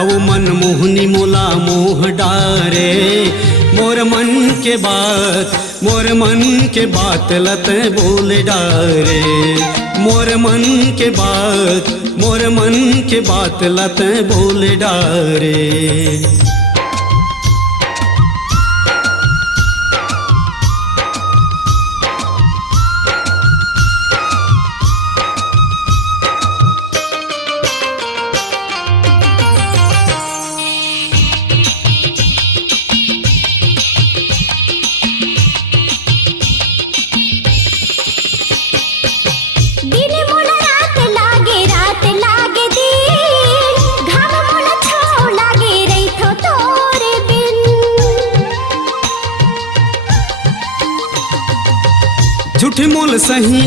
औ मन मोहनी मोला मोह डारे। मोर मन के बात, मोर मन के बात लत बोल डारे। मोर मन के बात, मोर मन के बात लत बोल डारे। झूठ मोल सही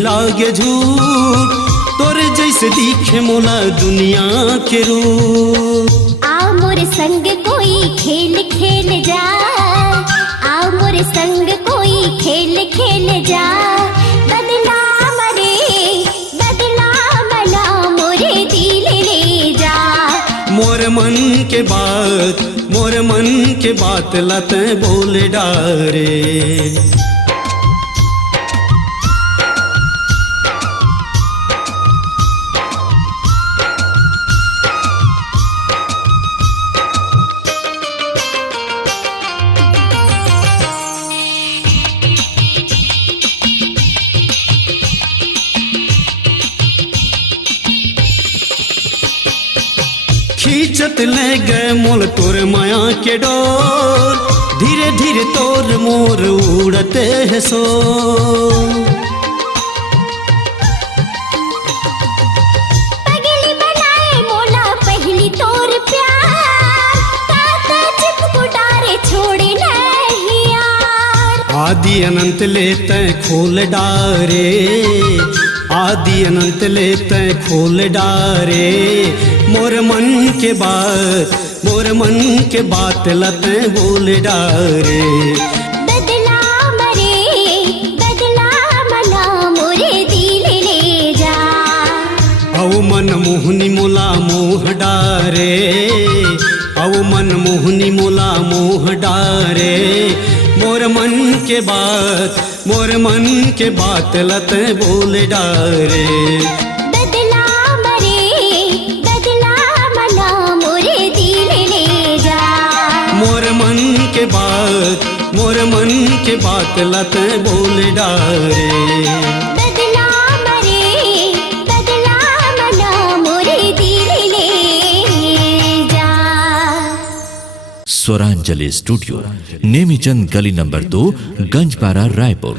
लागे झूठ, तोरे जैसे दिखे मोला दुनिया के रूप। आओ मोर संग कोई खेल खेल जा, आओ मोर संग कोई खेल खेल जा। बदला मला मोरे दिल ले जा। मोर मन के बात, मोर मन के बात लत बोल डारे। खींचत ले गए मोल तोर माया के डोर, धीरे धीरे तोर मोर उड़ते है सो। पगली बनाए मोला पहली तोर प्यार, काता चिपको डारे छोड़े नहीं यार। आदि अनंत लेते खोल डारे, आदि अनंत लेते खोल डारे। मोर मन के बात, मोर मन के बात लत बोल डारे। बदला मला मोरे दिल ले जा। औ मन मोहनी मोला मोह डारे, औ मन मोहनी मोला मोह डारे। मोर मन के बात, मोर मन के बात लत बोल डारे। मोर मन के बात, मोर मन के बात लत बोल डारे। बदला मला मोरे दिल ले जा। स्वरांजलि स्टूडियो, नेमीचंद गली नंबर 2, गंजपारा, रायपुर।